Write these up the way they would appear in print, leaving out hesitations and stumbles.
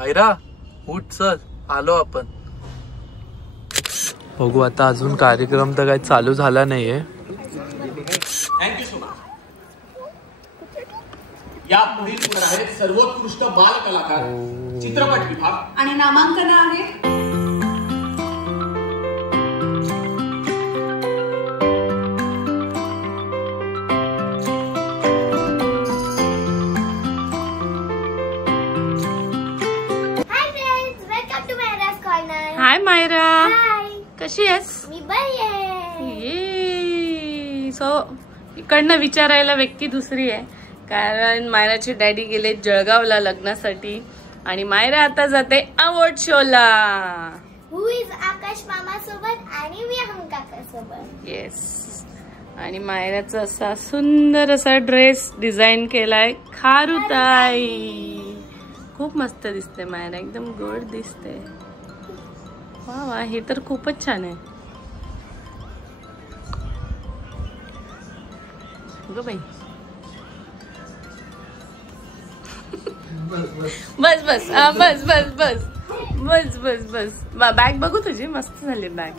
मायरा उठ चल, आलो आपण. बघू आता, अजून कार्यक्रम तर काही चालू झाला नाहीये. Thank you so much. या पुढील पुढे आहेत सर्वोत्कृष्ट बाल कलाकार, चित्रपट विभाग आणि नामांकन आहे. हाय मायरा, कशी आहेस? मी बरी आहे. सो इकडनं विचारायला व्यक्ती दुसरी आहे, कारण मायराचे डॅडी गेले जळगावला लग्नासाठी आणि मायरा आता जाते अवॉर्ड शोला. हु इज आकाश मामा सोबत आणि मी काका सोबत. येस. आणि मायराचा असा सुंदर असा ड्रेस डिझाईन केलाय खारुताई. खूप मस्त दिसते मायरा, एकदम गुड दिसते. वा वा, हे तर खूपच छान आहे ग बाई. बस बस बस बस बस बस बस बस. बॅग बघू तुझी, मस्त झाली बॅग.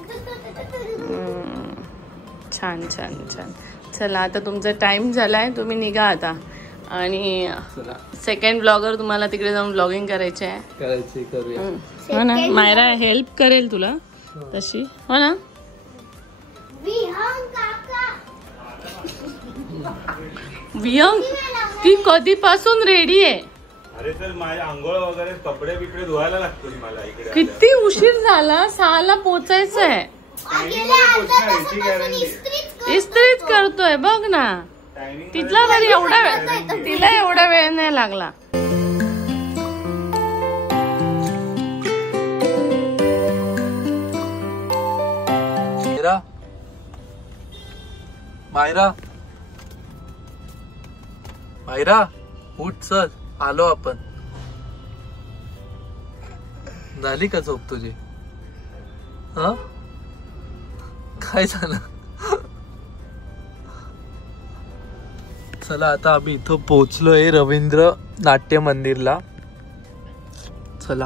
छान छान छान. चला आता तुमचा टाइम झालाय, तुम्ही निघा आता. आणि सेकंड ब्लॉगर तुम्हाला तिकडे जाऊन ब्लॉगिंग करायचे आहे. हो ना, मायरा हेल्प करेल तुला तशी, हो ना. विहंग ती कधीपासून रेडी आहे. अरे तर माझ्या आंघोळ वगैरे कपडे बिकडे धुवायला लागतील मला. इकडे किती उशीर झाला, 6ला पोचायचं आहे. इस्त्रीच करतोय बघ ना. तिथला तरी एवढा वेळ, तिला एवढा वेळ नाही लागला. मायरा, मायरा, मायरा उठ चल, आलो आपण. झाली का झोप तुझी? हा, काय झालं? चला आता आम्ही इथं पोहोचलोय रवींद्र नाट्य मंदिरला. चला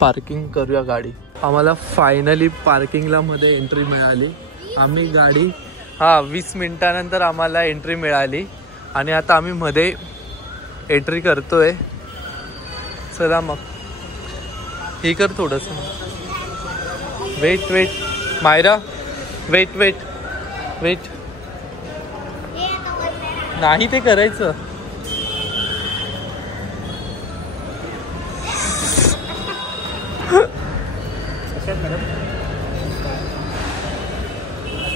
पार्किंग करूया गाडी. आम्हाला फायनली पार्किंगला मध्ये एंट्री मिळाली. आम्ही गाडी 20 मिनिटानंतर आम्हाला एंट्री मिळाली आणि आता आम्ही मध्ये एंट्री करतोय. चला मग हे कर थोडस. Wait wait Myra, wait wait wait. नाही ते करायचं.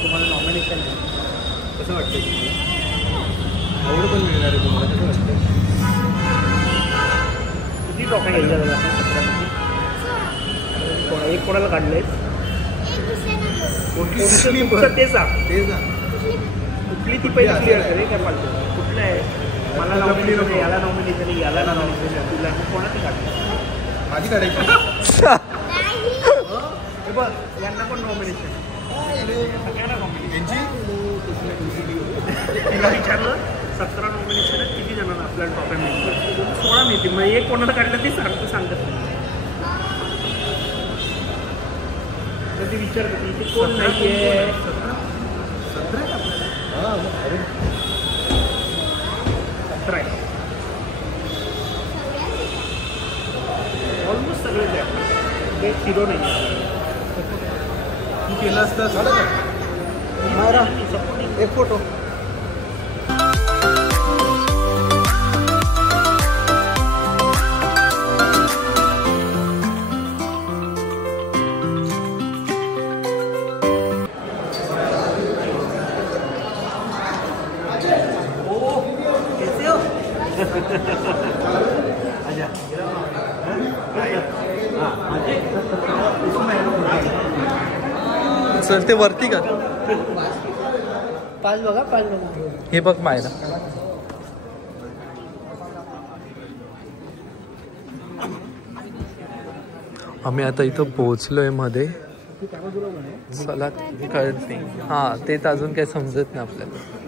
तुम्हाला नॉमिनेशन कसं वाटतं? आवड पण मिळणार आहे तुम्हाला, कसं वाटतं? किती लोकांना घ्यायला एक कोणाला काढलंय? ते सांग, ते सांग. कुठली ती पहिली क्लिअर करे काय पाहिजे? कुठलं आहे? मला नॉमिनेशन, याला नॉमिनेशन, याला नॉमिनेशन, तुला कोणाचं काढलं? माझी काढायची. बघ यांना पण नॉमिनेशन. तिला विचारलं 17 नॉमिनेशन किती जणांना आपल्याला ट्रॉफी मिळते? 16 मिळते. मग एक कोणाला काढलं ते सांगत ती विचार करते कोण नाहीये. 17 ऑलमोस्ट सगळे ते हिरो नाही. तू केलं असतं झालं का? एक फोटो. चल ते वरती कर. पाच बघा, पाच बघा. हे बघ मायरा, आम्ही आता इथं पोहोचलोय मध्ये. चला कळत नाही. हा तेच अजून काही समजत नाही आपल्याला.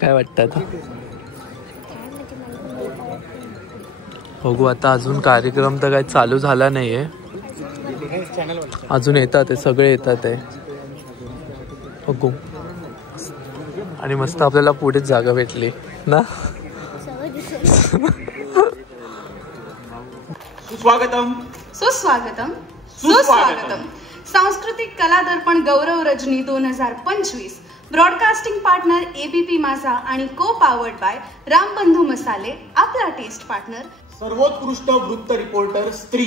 काय वाटतं आता? बघू आता, अजून कार्यक्रम तर काही चालू झाला नाहीये, अजून येतात आहे, सगळे येतात आहे. बघू. आणि मस्त आपल्याला पुढेच जागा भेटली ना. सुस्वागतम सुस्वागतम सुस्वागतम. सांस्कृतिक कला दर्पण गौरव रजनी 2025 ब्रॉडकास्टिंग पार्टनर एबीपी माझा आणि को पावर्ड बाय रामबंधू मसाले, आपला टेस्ट पार्टनर. सर्वोत्कृष्ट वृत्त रिपोर्टर स्त्री.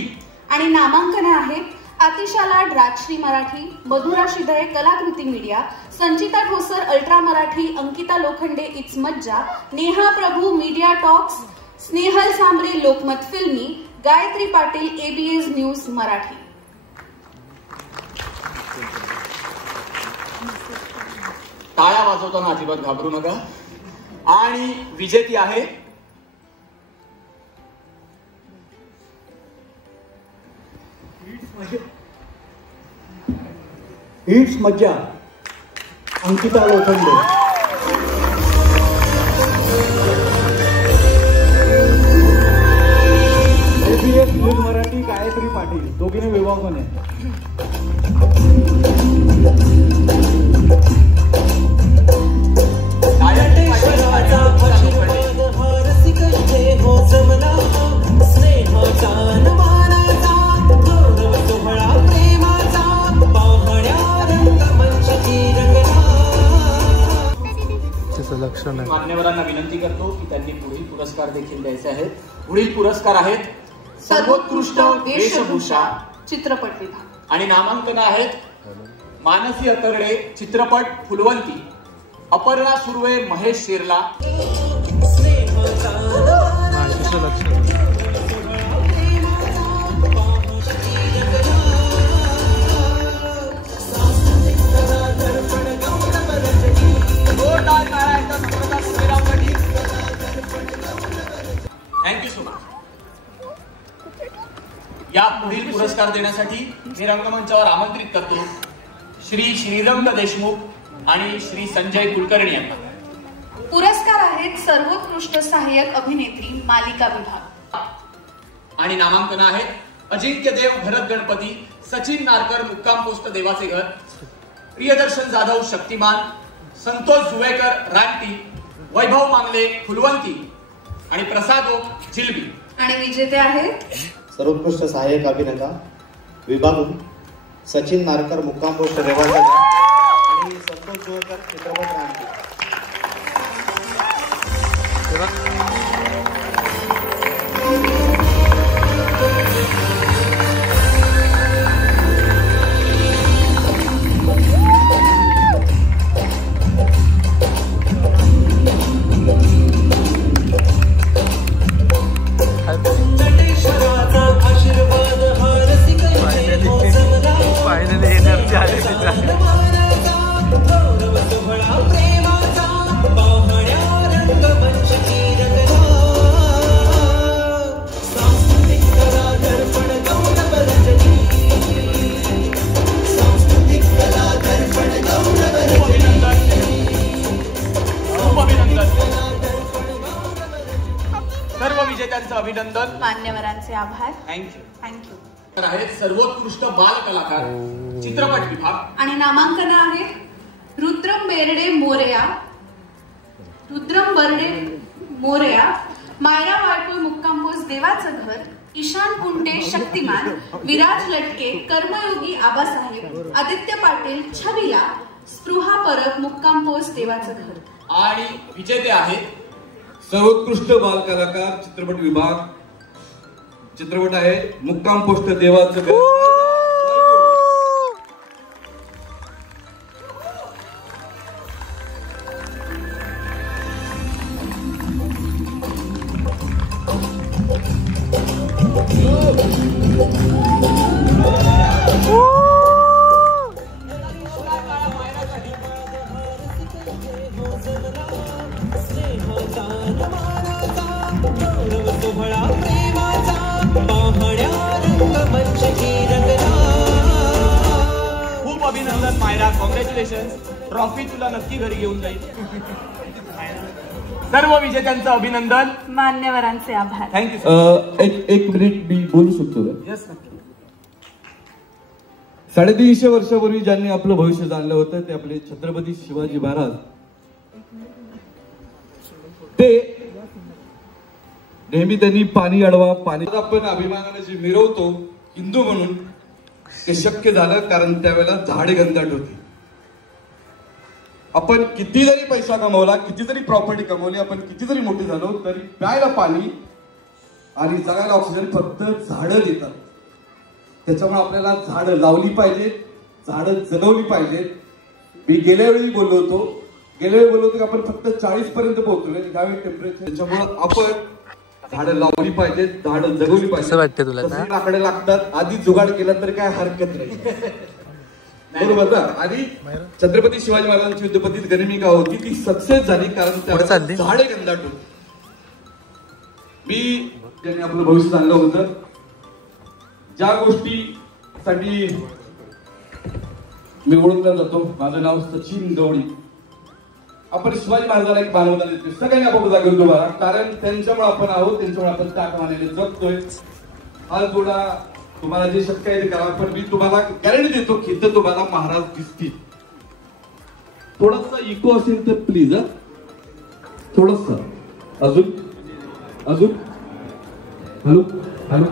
आणि नामांकने आहेत आतिशा लाड राजश्री मराठी, मधुरा शिधळे कलाकृती media, Sanchita Thosar ultra Marathi, Ankita Lokhande it's मज्जा, नेहा प्रभू मीडिया टॉक्स, स्नेहल सांबरे लोकमत फिल्मी, गायत्री पाटील एबीएस न्यूज मराठी. टाळ्या वाजवताना अजिबात घाबरू नका. आणि विजेती आहे इट्स मज्जा अंकिता लोखंडे. एबीएस न्यूज मराठी गायत्री पाटील, दोघींनी विभागून लक्षण आहे. मान्यवरांना विनंती करतो की त्यांनी पुढील पुरस्कार देखील द्यायचे आहेत. पुढील पुरस्कार आहेत सर्वोत्कृष्ट वेशभूषा चित्रपट विभाग. आणि नामांकन आहेत मानसी अतर्डे चित्रपट फुलवंती, अपर्णा सुर्वे महेश शेरला. Thank you so much. या पुढील पुरस्कार देण्यासाठी मी रंगमंचावर आमंत्रित करतो श्री श्रीरंग देशमुख आणि श्री संजय कुलकर्णी यांना. पुरस्कार आहेत सर्वोत्कृष्ट सहाय्यक अभिनेत्री मालिका विभाग. आणि नामांकन आहेत अजिंक्य देव भरत गणपती, सचिन नारकर मुक्काम पोस्ट देवाचे घर, प्रियदर्शन जाधव शक्तिमान, संतोष जुवेकर रानटी, वैभव मांगले फुलवंती आणि प्रसाद ओक जिलबी. आणि विजेते आहेत सर्वोत्कृष्ट सहाय्यक अभिनेता विभागून सचिन नारकर मुक्काम पोस्ट देवाचे घर आणि संतोष जुवेकर चित्रपट रानटी. सर्व विजेत्यांचं अभिनंदन, मान्यवरांचे आभार. थँक्यू. तर आहेत सर्वोत्कृष्ट बाल कलाकार चित्रपट विभाग. आणि नामांकन आहेत रुद्रम बेर्डे मोरया, मायरा वाळपूळ मुक्काम पोस्ट देवाचं घर, ईशान कुंटे शक्तिमान, विराज लटके कर्मयोगी आबासाहेब, आदित्य पाटील छबिला, स्पृहा परब मुक्काम पोस्ट देवाचं घर. आणि विजेते आहेत सर्वोत्कृष्ट बाल कलाकार चित्रपट विभाग. चित्रपट आहे मुक्काम पोस्ट देवाचं घर. खूप अभिनंदन मायरा, कॉंग्रॅच्युलेशन. ट्रॉफी तुला नक्की घरी घेऊन जाईल. सर्व विजेत्यांचं अभिनंदन. मान्यवरांचे आभार. थँक्यू. एक मिनिट मी बोलू शकतो का? यस. 350 वर्षापूर्वी ज्यांनी आपलं भविष्य जाणलं होतं ते आपले छत्रपती शिवाजी महाराज. ते नेहमी त्यांनी पाणी अडवा पाणी आपण अभिमानाने जे मिरवतो हिंदू म्हणून ते शक्य झालं कारण त्यावेळेला झाडे घनदाट होती. आपण किती जरी पैसा कमवला, किती जरी प्रॉपर्टी कमवली, आपण किती जरी मोठे झालो तरी प्यायला पाणी आणि जगायला ऑक्सिजन फक्त झाडं देतात. त्याच्यामुळे आपल्याला झाडं लावली पाहिजेत, झाडं जगवली पाहिजेत. मी गेल्या वेळी बोललो होतो की आपण फक्त 40 पर्यंत पोहोचलोय यावेळी टेम्परेचर. त्याच्यामुळे आपण झाडं लावली पाहिजेत, झाडं जगवली पाहिजे. वाटते तुला लाकडे लागतात, आधी जुगाड केला तर काय हरकत नाही. बरोबर ना. आणि छत्रपती शिवाजी महाराजांची युद्धपत्ती गनिमिका होती ती सक्सेस झाली कारण त्या झाडे घनदाट होती. मी ज्यांनी आपलं भविष्य जाणलं होतं, ज्या गोष्टीसाठी मी ओळखला जातो, माझं नाव सचिन गवळी. आपण शिवाजी महाराजांना एक मानवता देतो सगळ्यांनी आपापल्या जागेवर उभा राहा कारण त्यांच्यामुळे आपण आहोत, त्यांच्यामुळे आपण त्या क्रमाने जगतोय. हा जोडा तुम्हाला जे शक्य आहे ते करा. पण मी तुम्हाला गॅरंटी देतो की इथं तुम्हाला महाराज दिसतील. थोडासा इको असेल तर प्लीज. थोडस अजून अजून हॅलो हॅलो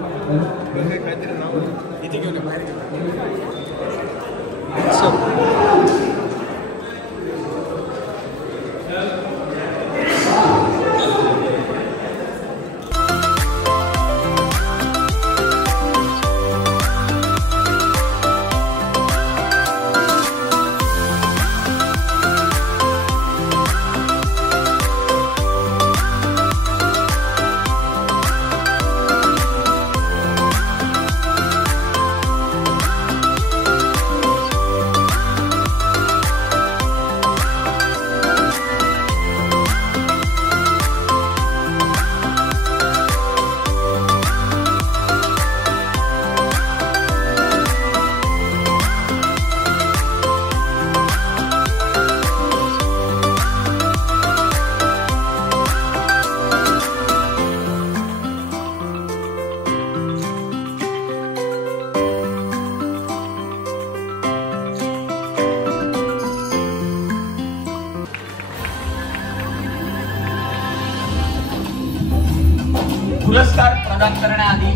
पुरस्कार प्रदान करण्याआधी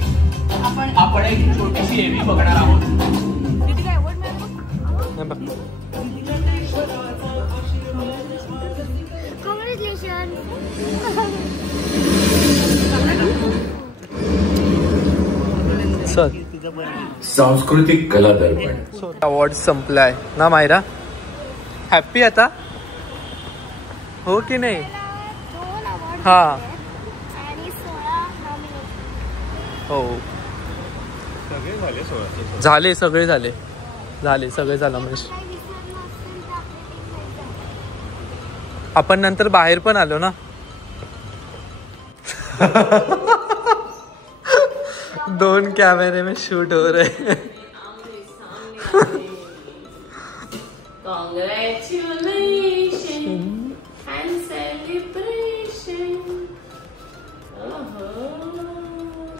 आपण एक छोटीशी एव्ही बघणार आहोत. सांस्कृतिक कला दर्पण अवॉर्ड संपलाय ना मायरा. हॅप्पी आता हो की नाही? हा हो झाले सगळे झाले सगळे झालं. म्हणजे आपण नंतर बाहेर पण आलो ना. 2 कैमरे में शूट हो रहे.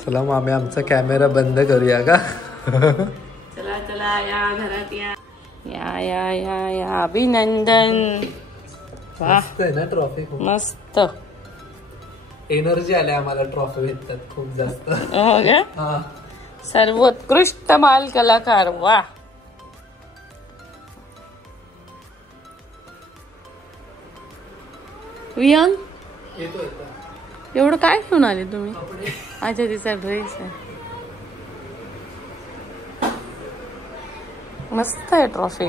चला मग आम्ही आमचा कॅमेरा बंद करूया का? चला चला या घरात या या या या या. अभिनंदन. मस्त आहे ना ट्रॉफी. मस्त एनर्जी आल्या आम्हाला. ट्रॉफी भेटतात खूप जास्त. सर्वोत्कृष्ट बाल कलाकार. वा. वियन एवढं काय घेऊन आले तुम्ही? अच्छा तिचा ड्रेस आहे. मस्त आहे ट्रॉफी.